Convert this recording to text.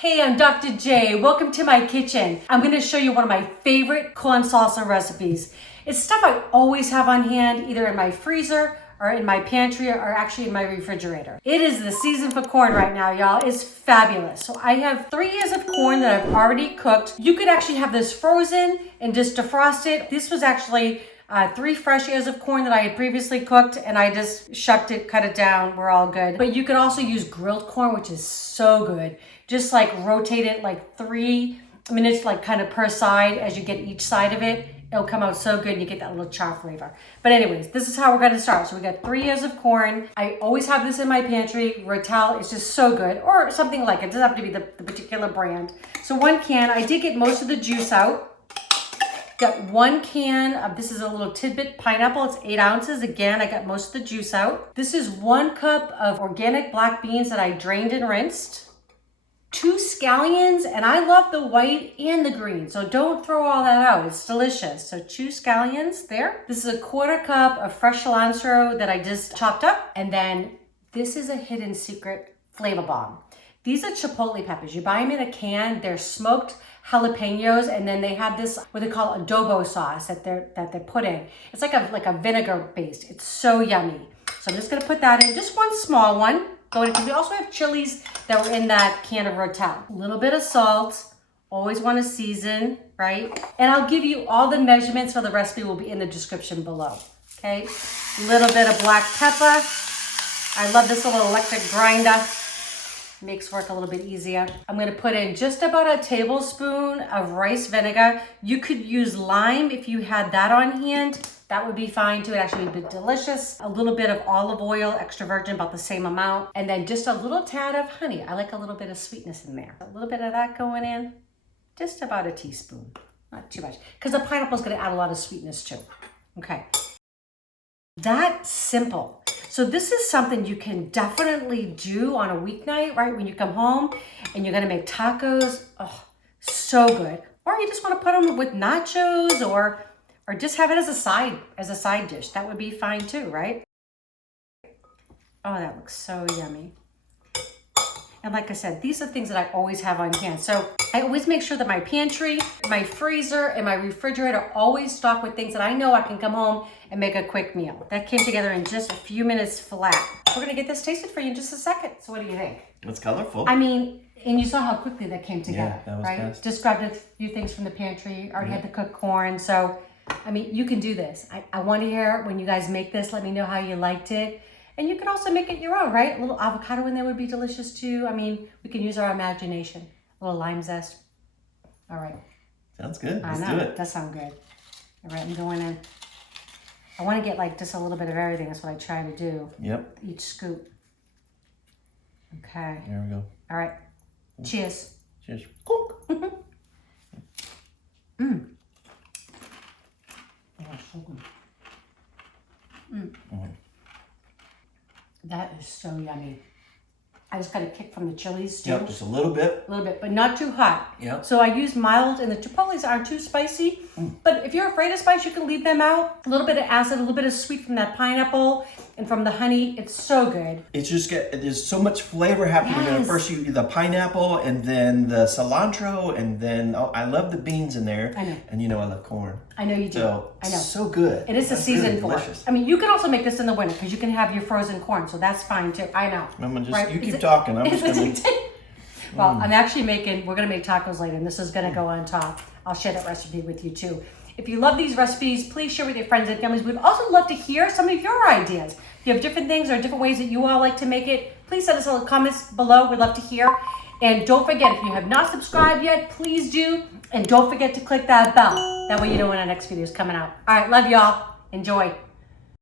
Hey, I'm Dr. J. Welcome to my kitchen. I'm going to show you one of my favorite corn salsa recipes. It's stuff I always have on hand, either in my freezer or in my pantry or actually in my refrigerator. It is the season for corn right now, y'all. It's fabulous. So I have 3 ears of corn that I've already cooked. You could actually have this frozen and just defrost it. This was actually 3 fresh ears of corn that I had previously cooked, and I just shucked it, cut it down. We're all good. But you could also use grilled corn, which is so good. Just like rotate it like 3 minutes, like kind of per side as you get each side of it. It'll come out so good and you get that little char flavor. But anyways, this is how we're gonna start. So we got 3 ears of corn. I always have this in my pantry. Rotel is just so good, or something like it. It doesn't have to be the particular brand. So 1 can, I did get most of the juice out. Got 1 can of, this is a little tidbit pineapple. It's 8 ounces. Again, I got most of the juice out. This is 1 cup of organic black beans that I drained and rinsed. 2 scallions, and I love the white and the green, so don't throw all that out. It's delicious. So 2 scallions there. This is a 1/4 cup of fresh cilantro that I just chopped up. And then this is a hidden secret flavor bomb. These are chipotle peppers. You buy them in a can. They're smoked jalapenos, and then they have this, what they call adobo sauce that they're put in. It's like a vinegar based. It's so yummy. So I'm just gonna put that in, just 1 small one. Because we also have chilies that were in that can of Rotel. A little bit of salt. Always want to season, right? And I'll give you all the measurements for the recipe will be in the description below. Okay? A little bit of black pepper. I love this little electric grinder. Makes work a little bit easier. I'm going to put in just about a tablespoon of rice vinegar. You could use lime if you had that on hand. That would be fine too. It actually would be delicious. A little bit of olive oil, extra virgin, about the same amount. And then just a little tad of honey. I like a little bit of sweetness in there. A little bit of that going in. Just about a teaspoon. Not too much. Because the pineapple is going to add a lot of sweetness too. Okay. That's simple. So this is something you can definitely do on a weeknight, right? When you come home and you're going to make tacos. Oh, so good. Or you just want to put them with nachos or just have it as a side dish. That would be fine too, right? Oh, that looks so yummy. And like I said, these are things that I always have on hand. So I always make sure that my pantry, my freezer, and my refrigerator are always stocked with things that I know I can come home and make a quick meal. That came together in just a few minutes flat. We're gonna get this tasted for you in just a second. So what do you think? It's colorful. I mean, and you saw how quickly that came together, that was right? fast. Just grabbed a few things from the pantry, already had the cooked corn. So, I mean, you can do this. I want to hear when you guys make this, let me know how you liked it. And you can also make it your own, right? A little avocado in there would be delicious too. I mean, we can use our imagination. A little lime zest. All right. Sounds good. I Let's know. do it. That sounds good. All right, I'm going in. I want to get like just a little bit of everything. That's what I try to do. Yep. Each scoop. Okay. There we go. All right. Cheers. Cheers. Mmm. Oh, so good. That is so yummy. I just got a kick from the chilies too. Yep, just a little bit. A little bit, but not too hot. Yep. So I use mild, and the chipotles aren't too spicy. But if you're afraid of spice, you can leave them out. A little bit of acid, a little bit of sweet from that pineapple and from the honey. It's so good. It's just there's so much flavor happening. Yes. First you the pineapple, and then the cilantro, and then I love the beans in there. I know. And you know I love corn. I know you do. So I know. so good. It is the That's season really for it. delicious. I mean, you can also make this in the winter because you can have your frozen corn, so that's fine too. I know. I'm gonna just Right? you Is keep it- talking. I'm just gonna. Well, I'm actually we're gonna make tacos later, and this is gonna go on top. I'll share that recipe with you too. If you love these recipes, please share with your friends and families. We'd also love to hear some of your ideas. If you have different things or different ways that you all like to make it, please send us all the comments below. We'd love to hear. And don't forget, if you have not subscribed yet, please do. And don't forget to click that bell. That way you know when our next video is coming out. All right, love y'all. Enjoy.